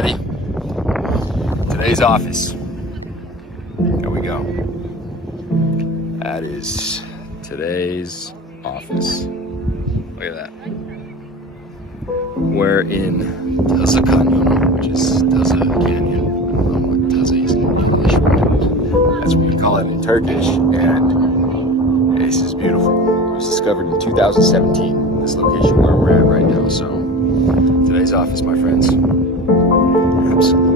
ready? Today's office. There we go. That is today's office. Look at that. We're in Taza Canyon, which is Taza Canyon. I don't know what Taza is in English. That's what we call it in Turkish. And this is beautiful. It was discovered in 2017, this location where we're at right now. So today's office, my friends. Absolutely.